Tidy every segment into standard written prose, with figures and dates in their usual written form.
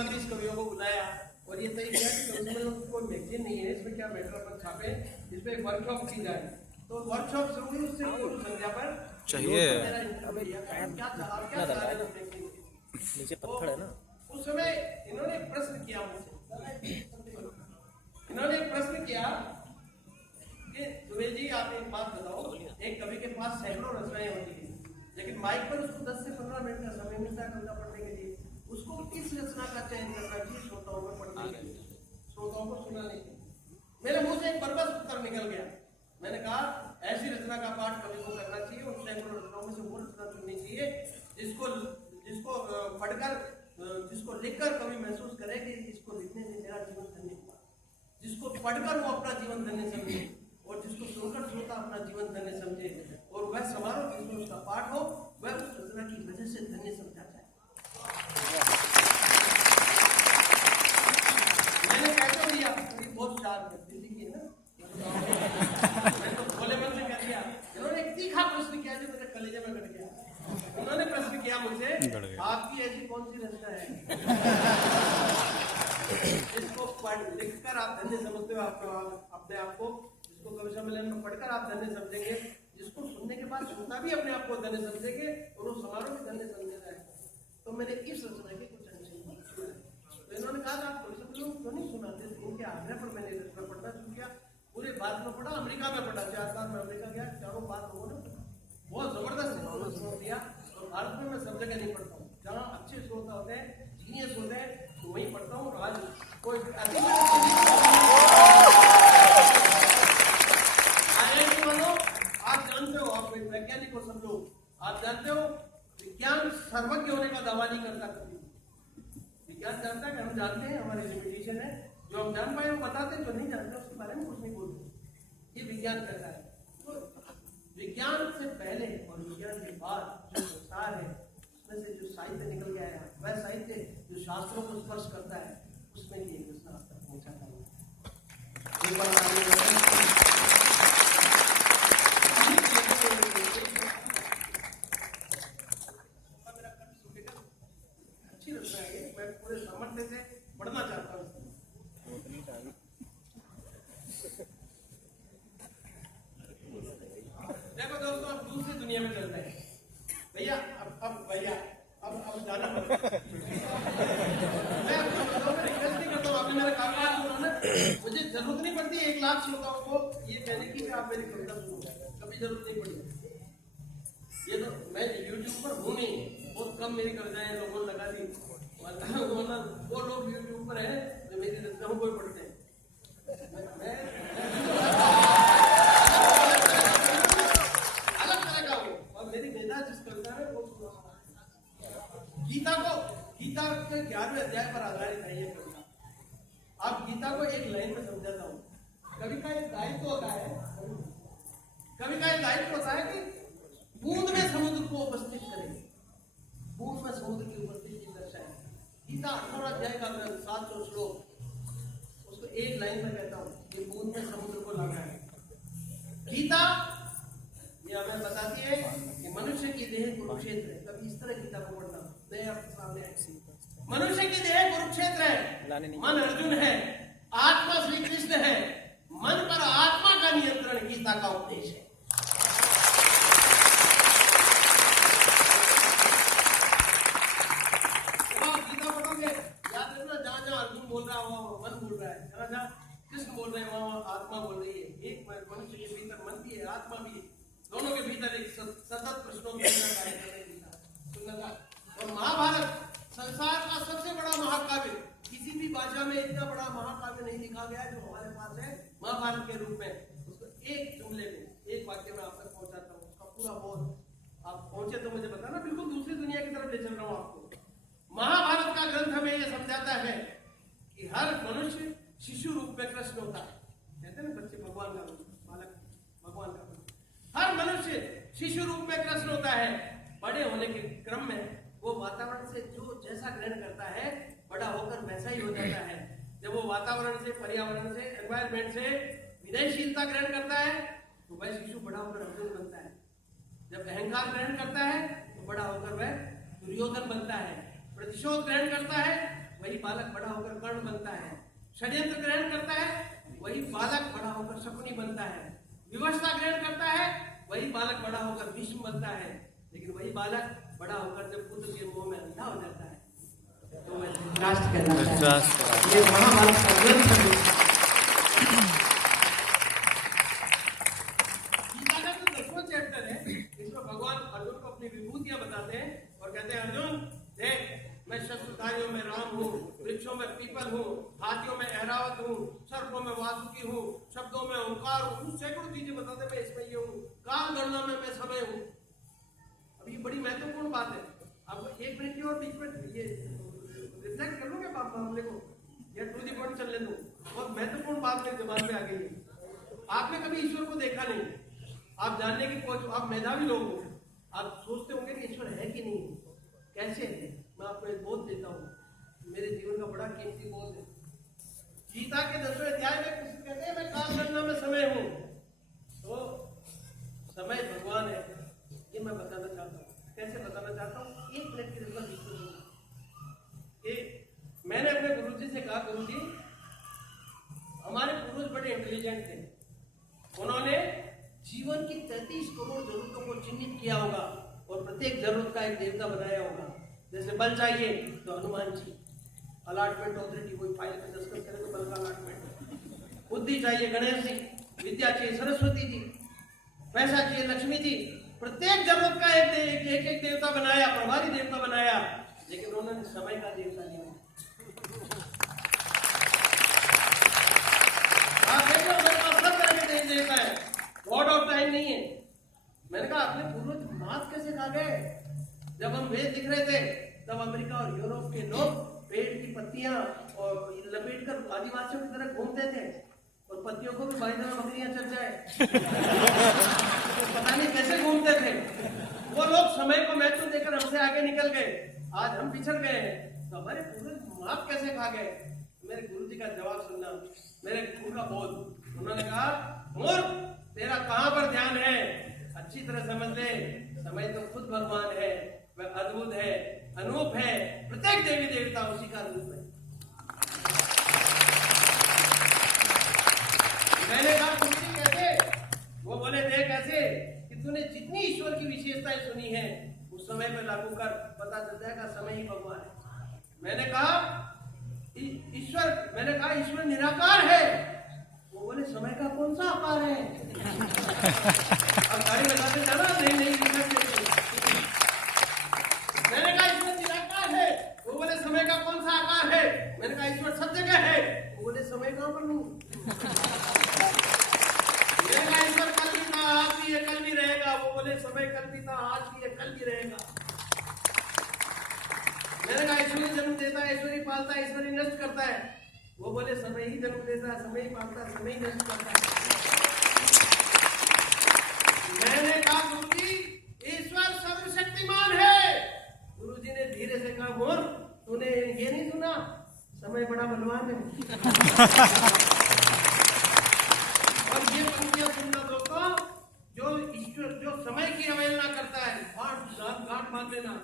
15-20 कवियों को बुलाया और ये तय किया कि इसमें कोई मैगजीन नहीं है, इसमें क्या मैटर अपन छापे, इसमें एक वर्कशॉप की जाए। तो वर्कशॉप शुरू हुई, उससे पूर्व संध्या पर चाहिए नीचे पत्थर है ना। उस समय इन्होंने प्रश्न किया मुझसे, इन्होंने प्रश्न किया कि सुरेश जी आप एक बात बताओ, एक कवि के पास सैकड़ों रचनाएं होती है, लेकिन माइक पर उसको 10 से 15 मिनट का समय मिलता है कविता पढ़ने के लिए, उसको किस रचना का चयन करना चाहिए श्रोताओं में पढ़ने के लिए, श्रोताओं को सुनाने के लिए? मेरे मुंह से एक बरबस उत्तर निकल गया। मैंने कहा ऐसी रचना का पाठ कवि को करना चाहिए, उन सैकड़ों रचनाओं में से वो रचना चुननी चाहिए जिसको पढ़कर, जिसको लिखकर कवि महसूस करे कि इसको लिखने से मेरा जीवन धन्य हुआ, जिसको पढ़कर वो अपना जीवन धन्य समझे और जिसको सुनकर श्रोता अपना जीवन धन्य समझे, और वह समारोह जिसमें उसका पाठ हो वह उस रचना की वजह से धन्य समझा जाए। मैंने कहते दिया बहुत शार्प दिल्ली की है ना, मैं तो भोले मन से कह दिया। इन्होंने एक तीखा प्रश्न किया जो मेरे कलेजे में कट गया। उन्होंने प्रश्न किया मुझे, आपकी ऐसी कौन सी रचना है जिसको पढ़ लिखकर आप धन्य समझते हो अपने आप को, जिसको कवि सम्मेलन में पढ़कर आप धन्य समझेंगे, जिसको सुनने के बाद श्रोता भी अपने आप को धन्य समझेंगे और वो समारोह भी धन्य समझेगा। तो मैंने इस रचना के कुछ अंश सुने। तो इन्होंने कहा आप कवि सम्मेलन क्यों नहीं सुनाते? उनके आग्रह पर मैंने रचना पढ़ना शुरू किया। पूरे भारत में पढ़ा, अमेरिका में पढ़ा, 4 बार मैं अमेरिका गया, चारों बार लोगों ने बहुत जबरदस्त सुना दिया। और भारत में मैं सब जगह नहीं पढ़ता हूँ, जहाँ अच्छे श्रोता होते हैं, जीनियस होते हैं, तो वहीं पढ़ता हूँ। आज कोई IIT वालों आप जानते हो, आप वैज्ञानिक हो सब लोग, आप जानते हो विज्ञान सर्वज्ञ होने का दावा नहीं करता कभी। विज्ञान जानता है कि हम जानते हैं, हमारी लिमिटेशन है, जो हम जान पाए वो बताते हैं, जो नहीं जानते उसके बारे में कुछ नहीं बोलते। ये विज्ञान कहता है। तो विज्ञान से पहले और विज्ञान के बाद जो संसार है उसमें से जो साहित्य निकल गया है, वह साहित्य जो शास्त्रों को स्पर्श करता है, उसमें ये रचना तक पहुंचाता है। अच्छी रचना है, मैं पूरे सामर्थ्य से पढ़ना चाहता हूँ। देखो दोस्तों, अब दूसरी दुनिया में चलते हैं भैया। अब जाना पड़ेगा। मैं रिक्वेस्ट नहीं करता हूँ, आपने मेरा काम सुना ना, मुझे जरूरत नहीं पड़ती 1 लाख श्रोताओं को ये कहने की कि आप मेरी कविता सुनो, कभी जरूरत नहीं पड़ी। ये तो मैं यूट्यूब पर हूँ नहीं, बहुत कम मेरी कविताएं लोगों ने लगा दी, वरना वो लोग यूट्यूब पर है जो मेरी रचनाओं को पढ़ते हैं। गीता के 11वें अध्याय पर आधारित है ये कविता। आप गीता को एक लाइन में समझाता हूँ। कवि का एक दायित्व होता है, कि बूंद में समुद्र को उपस्थित करें, बूंद में समुद्र की उपस्थिति दर्शाए। गीता 18 अध्याय का 700 श्लोक, उसको एक लाइन में कहता हूँ, ये बूंद में समुद्र को लाना है। गीता ये हमें बताती है कि मनुष्य की देह कुरुक्षेत्र है। कभी इस तरह गीता को पढ़ना, आपके सामने मनुष्य की देह कुरुक्षेत्र है, मन अर्जुन है, आत्मा श्री कृष्ण है, मन पर आत्मा का नियंत्रण गीता का उपदेश है। गीता पढ़ोगे याद रखना, जहां जहां अर्जुन बोल रहा है वहां मन बोल रहा है, जहां जहां कृष्ण बोल रहे हैं वहां आत्मा बोल रही है। एक मनुष्य के भीतर मन भी है, आत्मा भी है, दोनों के भीतर एक सतत प्रश्नों की सुनना। और महाभारत संसार का सबसे बड़ा महाकाव्य, किसी भी भाषा में इतना बड़ा महाकाव्य नहीं लिखा गया जो हमारे पास है महाभारत के रूप में। उसको एक जुमले में, एक वाक्य में आप तक पहुंचाता हूँ, उसका पूरा बोध। आप पहुंचे तो मुझे बताना, बिल्कुल दूसरी दुनिया की तरफ ले चल रहा हूँ आपको। महाभारत का ग्रंथ हमें यह समझाता है कि हर मनुष्य शिशु रूप में कृष्ण होता है। कहते हैं ना बच्चे भगवान का रूप, बालक भगवान का रूप। हर मनुष्य शिशु रूप में कृष्ण होता है। बड़े होने के क्रम में वो वातावरण से जो जैसा ग्रहण करता है, बड़ा होकर वैसा ही हो जाता है। जब वो वातावरण से, पर्यावरण से, एनवायरमेंट से विनयशीलता ग्रहण करता है तो वह शिशु बड़ा होकर अर्जुन बनता है। जब अहंकार ग्रहण करता है तो बड़ा होकर वह दुर्योधन बनता है। प्रतिशोध ग्रहण करता है वही बालक बड़ा होकर कर्ण बनता है। षड्यंत्र ग्रहण करता है, वही बालक बड़ा होकर शकुनी बनता है। विवशता ग्रहण करता है, वही बालक बड़ा होकर भीष्म बनता है। लेकिन वही बालक बड़ा होकर जब पुत्र के मुंह में अंधा हो जाता है तो मैं धृतराष्ट्र कहलाता है। ये महाभारत का ग्रंथ है। गीता का जो 10वां चैप्टर है, इसमें भगवान अर्जुन को अपनी विभूतियां बताते हैं और कहते हैं, अर्जुन देख, मैं शस्त्रधारियों में राम हूँ, वृक्षों में पीपल हूँ, हाथियों में ऐरावत हूँ, सर्पों में वासुकी हूँ, शब्दों में ओंकार हूँ, सैकड़ों चीजें बताते मैं इसमें ये हूँ, काल गणना में मैं समय हूँ। अब ये बड़ी महत्वपूर्ण बात है। अब एक मिनट की और बीच में ये रिफ्लेक्ट कर लूंगे मामले को, या टू दी पॉइंट चल ले दो। बहुत महत्वपूर्ण बात मेरे दिमाग में आ गई है। आपने कभी ईश्वर को देखा नहीं, आप जानने की कोशिश, आप मेधावी लोग हो, आप सोचते होंगे कि ईश्वर है कि नहीं, कैसे है। मैं आपको एक बोध देता हूँ, मेरे जीवन का बड़ा कीमती बोध है। गीता के 10वें अध्याय में कृष्ण कहते हैं, मैं काल गणना में समय हूँ। तो समय भगवान है, ये मैं बताना चाहता हूँ। कैसे बताना चाहता हूँ, एक मिनट की जरूरत मैंने अपने गुरुजी से कहा, गुरुजी हमारे पूर्वज बड़े इंटेलिजेंट थे, उन्होंने जीवन की 33 करोड़ जरूरतों को चिन्हित किया होगा और प्रत्येक जरूरत का एक देवता बनाया होगा। जैसे बल चाहिए तो हनुमान जी, अलॉटमेंट ऑथोरिटी, कोई फाइल में डिस्कस करें तो बल का अलॉटमेंट। बुद्धि चाहिए गणेश जी, विद्या चाहिए सरस्वती जी, पैसा चाहिए लक्ष्मी जी। प्रत्येक जरूरत का एक देवता बनाया, प्रभारी देवता बनाया, लेकिन उन्होंने समय का देवता लिया। आप देखो मेरे पास सब तरह के देवता है, गॉड ऑफ टाइम नहीं है। मैंने कहा अपने पूर्वज मात कैसे खा गए। जब हम वेद लिख रहे थे तब अमेरिका और यूरोप के लोग पेड़ की पत्तियां और लपेट कर आदिवासियों की तरह घूमते थे, और पत्तियों को भी बाई तरह बकरियां चल जाए तो पता नहीं कैसे घूमते थे वो लोग। समय को महत्व देकर हमसे आगे निकल गए, आज हम पिछड़ गए हैं। तो हमारे पूर्वज मात कैसे खा गए। मेरे गुरुजी का जवाब सुनना, मेरे गुरु का बोल। उन्होंने कहा, मूर्ख तेरा कहां पर ध्यान है, अच्छी तरह समझ ले, समय तो खुद भगवान है, वह अद्भुत है, अनूप है, प्रत्येक देवी देवता उसी का रूप है। मैंने कहा गुरुजी कैसे। वो बोले देख ऐसे कि तूने जितनी ईश्वर की विशेषताएं सुनी है उस समय पर लागू कर, पता चल जाएगा समय ही भगवान है। मैंने कहा ईश्वर निराकार है। वो बोले समय का कौन सा आकार है। अब गाड़ी लगाते जाना, नहीं मैंने कहा ईश्वर निराकार है। वो बोले समय का कौन सा आकार है। मैंने कहा ईश्वर सब जगह है। वो बोले समय कहां पर हूं। मैंने कहा ईश्वर कल भी था, आज भी है, कल भी रहेगा। वो बोले समय कल भी था, आज भी है, कल भी रहेगा। मैंने कहा ईश्वर ही जन्म देता है, ईश्वर ही पालता है, ईश्वर ही नष्ट करता है। वो बोले समय ही जन्म देता है, समय ही पालता है, समय ही नष्ट करता है। मैंने कहा गुरुजी ईश्वर सर्वशक्तिमान है। गुरुजी ने धीरे से कहा, मोर तूने ये नहीं सुना, समय बड़ा बलवान है। और ये पंक्तियां सुनना दोस्तों, जो ईश्वर जो समय की अवहेलना करता है, गांठ बांध लेना,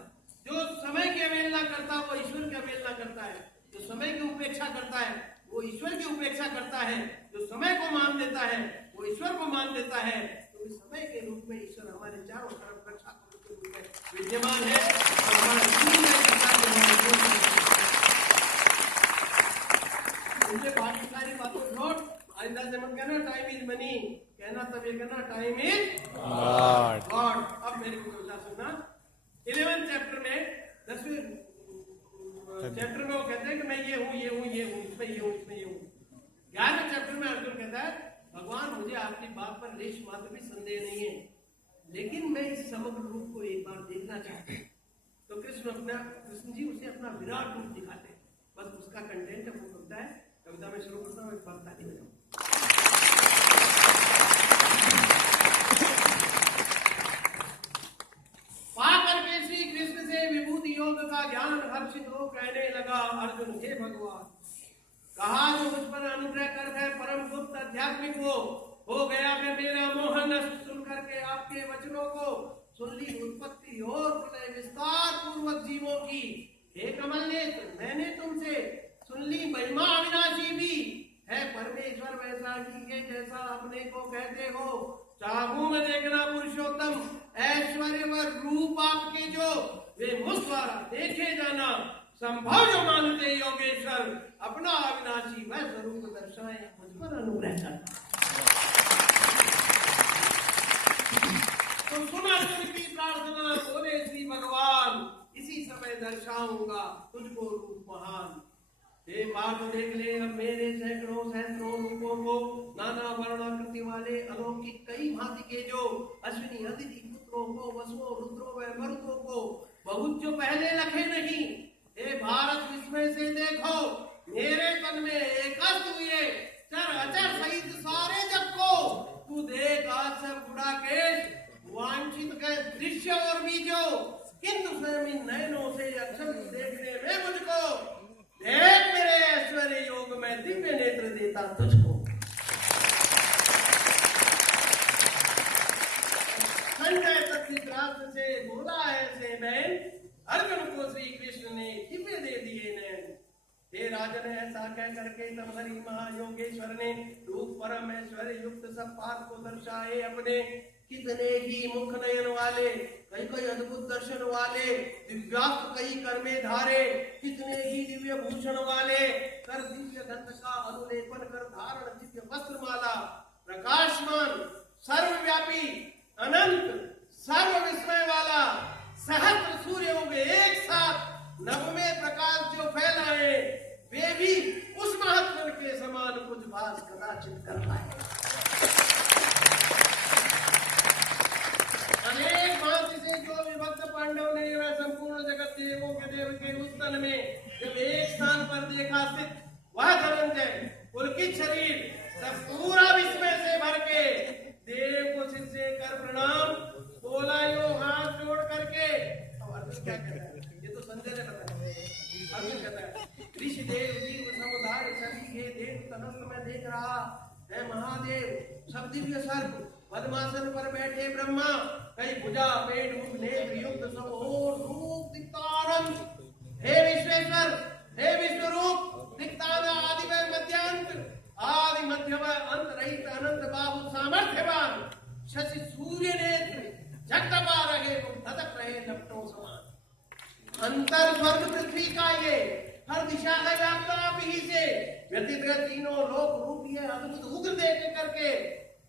जो समय की अवहेलना करता है वो ईश्वर की अवहेलना करता है। जो समय की उपेक्षा करता है वो ईश्वर की उपेक्षा करता है। जो समय को मान देता है वो ईश्वर को मान देता है। तो इस समय के रूप में ईश्वर हमारे चारों तरफ रक्षा के रूप में विद्यमान है और हमारा जीवन बाकी सारी बातों नोट आइंदा से मत कहना टाइम इज मनी, कहना तब ये कहना टाइम इज गॉड। अब मेरी कविता सुनना। 11th चैप्टर में 10वें चैप्टर में वो कहते हैं कि मैं ये हूँ, ये हूँ, ये हूँ, इसमें ये हूँ, इसमें ये हूँ। 11वें चैप्टर में अर्जुन कहता है, भगवान मुझे आपकी बात पर लेश मात्र भी संदेह नहीं है, लेकिन मैं इस समग्र रूप को एक बार देखना चाहता हूँ। तो कृष्ण जी उसे अपना विराट रूप दिखाते हैं। बस उसका कंटेंट वो कविता है। कविता में शुरू करता हूँ, एक बार ताली बजाऊं। पाकर के श्री कृष्ण से विभूति योग का ज्ञान हर्षित हो कहने लगा, अर्जुन हे भगवान, कहा जो मुझ पर अनुग्रह कर है परम गुप्त आध्यात्मिक हो गया मैं मेरा मोहन सुन करके आपके वचनों को सुन ली उत्पत्ति और प्रलय विस्तार पूर्वक जीवों की। हे कमल नेत्र, मैंने तुमसे सुन ली महिमा अविनाशी भी है परमेश्वर वैसा ही है जैसा अपने को कहते हो। चाहूं में देखना पुरुषोत्तम ऐश्वर्य व रूप आपके जो वे मुझ द्वारा देखे जाना संभव जो मानते योगेश्वर अपना अविनाशी वह स्वरूप दर्शाए मुझ पर अनुग्रह कर। तो सुना की प्रार्थना बोले श्री भगवान इसी समय दर्शाऊंगा तुझको रूप महान। हे पार्थ देख ले अब मेरे सैकड़ों सहस्त्रों रूपों को नाना वर्णाकृति वाले अलौकिक कई भांति के जो अश्विनी अदिति पुत्रों को वसुओं रुद्रों व मरुतों को बहुत जो पहले लखे नहीं। हे भारत विस्मय से देखो मेरे तन में एक हुए चर अचर सहित सारे जग को तू देख आज सब बुढ़ा केश वांछित के दृश्य और बीजो किंतु स्वयं इन नयनों से अक्षर देखने में मुझको देख मेरे ऐश्वर्य योग में दिव्य नेत्र देता तुझको। संजय तत्विद्रास से बोला ऐसे बैन अर्जुन को श्री कृष्ण ने दिव्य दे दिए नैन। हे राजन ऐसा कह करके तब हरि महायोगेश्वर ने रूप परम ऐश्वर्य युक्त सब पार्थ को दर्शाए अपने। कितने ही मुख नयन वाले कई कई अद्भुत दर्शन वाले दिव्यास्त्र कई कर में धारे कितने ही दिव्य भूषण वाले कर दिव्य दंत का अनुलेपन कर धारण दिव्य वस्त्र माला प्रकाशमान सर्वव्यापी अनंत सर्व विस्मय वाला सहस्त्र सूर्यों में एक साथ नभ में प्रकाश जो फैलाए वे भी उस महात्मा के समान कुछ भास कदाचित कर पाए। अनेक भांति से जो विभक्त पांडव ने वह संपूर्ण जगत देवों के देव के उस तन में जब एक स्थान पर देखा स्थित वह धनंजय पुलकित शरीर सब पूरा विस्मय से भर के देव को सिर से कर प्रणाम बोला यो हाथ जोड़ करके। अब अर्जुन क्या कहता है ये तो संजय ने बताया। अर्जुन कहता है ऋषि देव जीव समुदाय सभी ये देव तनस्थ में देख रहा है महादेव सब दिव्य सर्प पद्मासन पर बैठे ब्रह्मा कई भुजा पेट मुख नेत्र युक्त सब और रूप दिक्तानंद। हे विश्वेश्वर हे विश्वरूप दिक्ताना आदि व मध्यांत आदि मध्य व अंत रहित अनंत बाहु सामर्थ्यवान शशि सूर्य नेत्र जगदपा रहे तदक रहे लपटों समान। अंतर स्वर्ग पृथ्वी का ये हर दिशा का व्याप्त आप ही से व्यतीत तीनों लोक रूप ये अद्भुत उग्र देख करके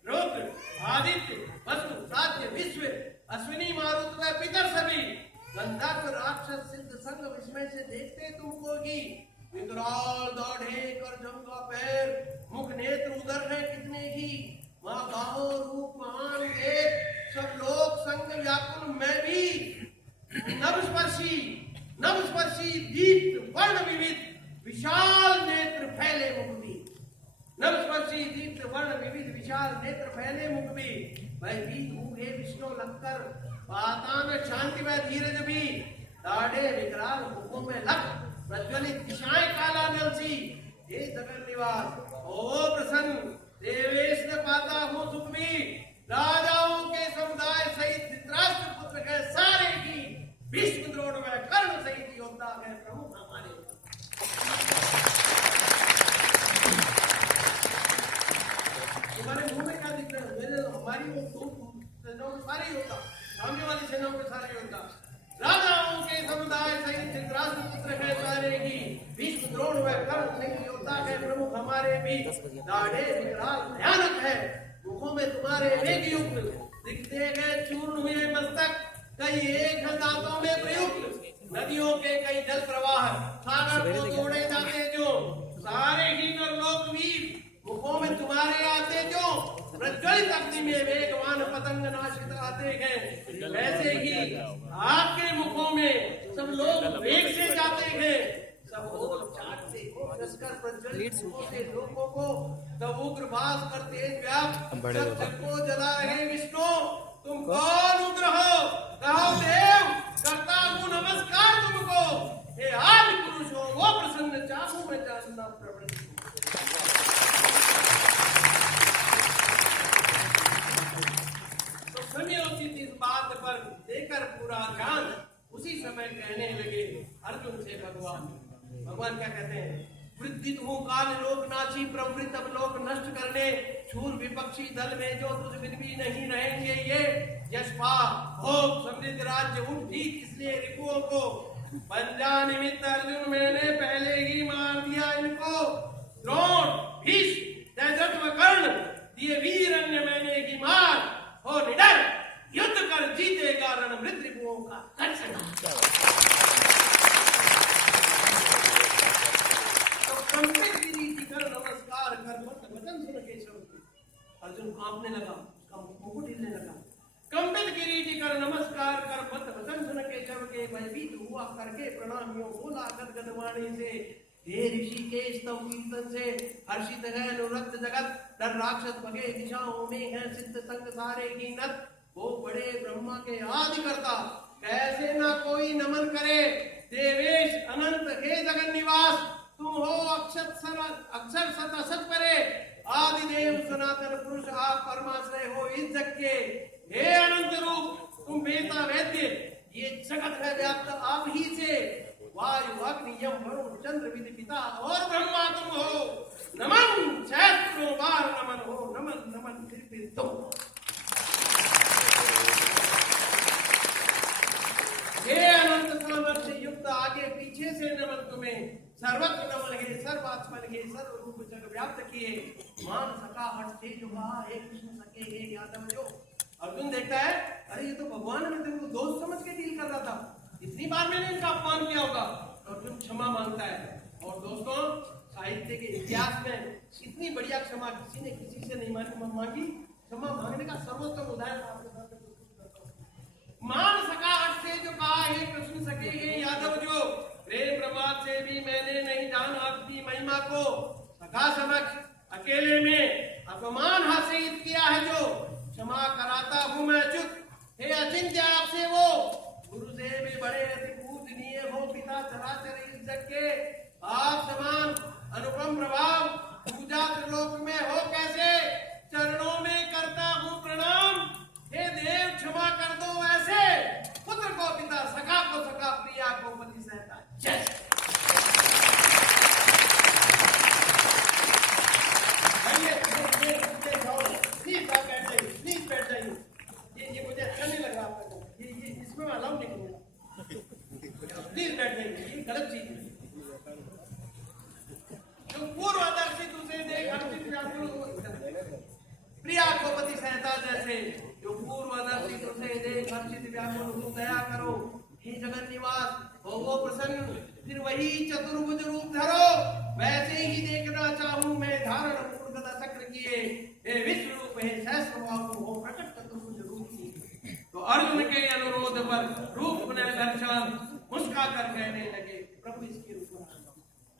रुद्र आदित्य वसु साध्य विश्व अश्विनी मारुत व पितर सभी गंधर्व राक्षस सिद्ध संग विस्मय से देखते तुमको ही। विकराल दौड़े कर जमका पैर मुख नेत्र उदर है कितने ही माँ बाहो रूप महान एक सब लोग संग व्याकुल मैं भी नवस्पर्शी दीप्त वर्ण विविध विशाल नेत्र फैले मुख भी। नवस्पर्शी दीप्त वर्ण विविध विशाल नेत्र फैले मुख भी भयभीत हुए विष्णु लगकर पातान शांति व धीरज भी दाढ़े विकराल मुखों में लग प्रज्वलित दिशाएं काला नल सी। हे जगन निवास ओ प्रसन्न देवेश ने पाता हूँ सुख भी राजाओं के समुदाय सहित धृतराष्ट्र पुत्र के सारे ही भीष्म द्रोण व कर्ण सहित योद्धा है प्रमुख हमारे। तुम्हारे मुंह में क्या दिख रहा है मेरे हमारी वो सेनाओं के सारे योद्धा सामने वाली सेनाओं के सारे योद्धा राजाओं के समुदाय सहित धृतराष्ट्र पुत्र है सारे ही भीष्म द्रोण व कर्ण सहित योद्धा है प्रमुख हमारे भी। दाढ़े विकराल भयानक है मुखों में तुम्हारे वेग युक्त दिखते गए चूर्ण हुए मस्तक कई एक दांतों में प्रयुक्त नदियों के कई जल प्रवाह सागर को तोड़े जाते जो सारे ही लोक वीर मुखों में तुम्हारे आते जो प्रज्वलित अग्नि में वेगवान पतंग नाशित आते हैं वैसे ही आपके मुखों में सब लोग वेग से जाते हैं। सब ओर चाटते जसकर प्रज्वलित मुखों से लोगों को तब उग्र भास कर तेज व्याप सब जग को जला रहे विष्णु तुम कौन उग्र हो कहो देव करता हूँ नमस्कार तुमको। हे आदि पुरुष हो वो प्रसन्न चाहूं मैं जानना प्रवृत्ति। तो समयोचित इस बात पर देकर पूरा ध्यान उसी समय कहने लगे अर्जुन से भगवान क्या कहते हैं वृद्धित हूँ काल लोक नाची प्रवृत्त अब लोक नष्ट करने शूर विपक्षी दल में जो तुझ बिन भी नहीं रहेंगे ये यशपा भोग समृद्ध राज्य उठ ठीक इसलिए रिपुओं को पंजा निमित्त अर्जुन मैंने पहले ही मार दिया इनको द्रोण भीष्म जयद्रथ व कर्ण दिए वीर अन्य मैंने ही मार हो निडर युद्ध कर जीतेगा रणमृत रिपुओं का कंपित गिरी कर नमस्कार कर मत वचन सुन केशव के अर्जुन कांपने लगा उसका मुकुट हिलने लगा कंपित किरीटी कर नमस्कार कर मत वचन सुन केशव के भयभीत हुआ करके प्रणामियों बोला गदगद वाणी से हे ऋषि के स्तव कीर्तन से हर्षित है अनुरक्त जगत डर राक्षस भगे दिशाओं में है सिद्ध संग सारे की नत वो बड़े ब्रह्मा के आदि करता कैसे ना कोई नमन करे देवेश अनंत हे जगन निवास तुम हो अक्षर सत असत परे आदिदेव सनातन पुरुष आप परमाश्रय हो इस जग के हे अनंत रूप तुम वेता वैद्य ये जगत है व्याप्त आप ही से वायु अग्नि यम वरुण चंद्र विधि पिता और ब्रह्मा तुम हो नमन सहस्त्रों बार नमन हो नमन नमन फिर तुम हे अनंत सामर्थ्य युक्त आगे पीछे से नमन तुम्हें सर्वत्र नमन हे सर्वात्मन हे सर्व रूप जग व्याप्त किए मान सका हट से जो कहा हे कृष्ण सके हे यादव जो अर्जुन देखता है अरे ये तो भगवान ने तुमको दोस्त समझ के डील कर रहा था इतनी बार मैंने इनका अपमान किया होगा अर्जुन क्षमा मांगता है और दोस्तों साहित्य के इतिहास में इतनी बढ़िया क्षमा किसी ने किसी से नहीं मांगी क्षमा मांगने का सर्वोत्तम उदाहरण आपके सामने मान सका हट से जो कहा हे कृष्ण सके हे यादव जो प्रेम प्रमाद से भी मैंने नहीं जाना आपकी महिमा को सखा समक्ष अकेले में अपमान हासिल किया है जो क्षमा कराता हूँ मैं चुप हे अचिंत्य आपसे वो गुरु से भी बड़े अति पूजनीय हो पिता चराचर इस जग के आप समान अनुपम प्रभाव पूजा त्रिलोक में हो कैसे चरणों में करता हूँ प्रणाम हे देव क्षमा कर दो ऐसे पुत्र को पिता सखा को सखा प्रिया को पति सहता जय प्लीज बैठ जाइए ये मुझे अच्छा नहीं लग रहा आपका ये इसमें अलाउ नहीं करूंगा प्लीज बैठ जाइए ये गलत चीज है जो पूर्व आदर्शित उसे देख प्रिया को पति सहता जैसे जो पूर्व आदर्शित उसे देख हर्षित व्याकुल हो दया करो हे जगन निवास हो वो प्रसन्न फिर वही चतुर्भुज रूप धरो वैसे ही देखना चाहूं मैं धारण पूर्ण चक्र किए हे विश्व रूप हे सहस्र बाहु हो प्रकट चतुर्भुज रूप की तो अर्जुन के अनुरोध पर रूप ने दर्शन मुस्का कर कहने लगे प्रभु इसके रूप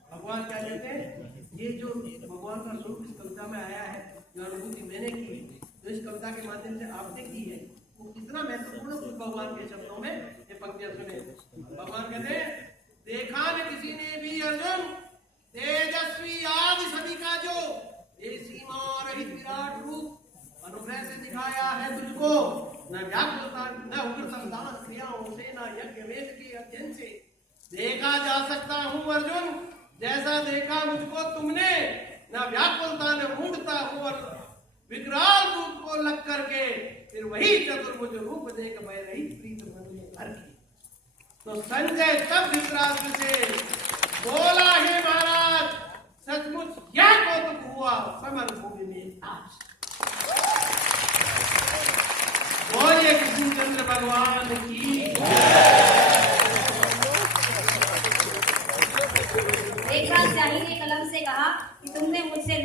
भगवान क्या कहते हैं ये जो भगवान का स्वरूप इस कविता में आया है जो अनुभूति मैंने की जो इस कविता के माध्यम से आपने की है वो कितना महत्वपूर्ण कुछ भगवान के शब्दों में ये पंक्तियां सुने भगवान कहते हैं देखा न किसी ने भी अर्जुन तेजस्वी आदि सभी का जो ये सीमा रहित विराट रूप अनुग्रह से दिखाया है तुझको न व्याकुलता न उग्रता क्रियाओं से न यज्ञ वेद के अध्ययन से देखा जा सकता हूँ अर्जुन जैसा देखा मुझको तुमने न व्याकुलता न मूढ़ता हो और विकराल रूप को लग करके फिर वही चतुर्भुज रूप देख भय रहित प्रीत मन में भर की तो संजय तब धृतराष्ट्र से बोला हे महाराज सचमुच यह कौतुक हुआ समर भूमि में आज बोलिए कृष्णचंद्र भगवान की एक बार जाहिर ने कलम से कहा कि तुमने मुझसे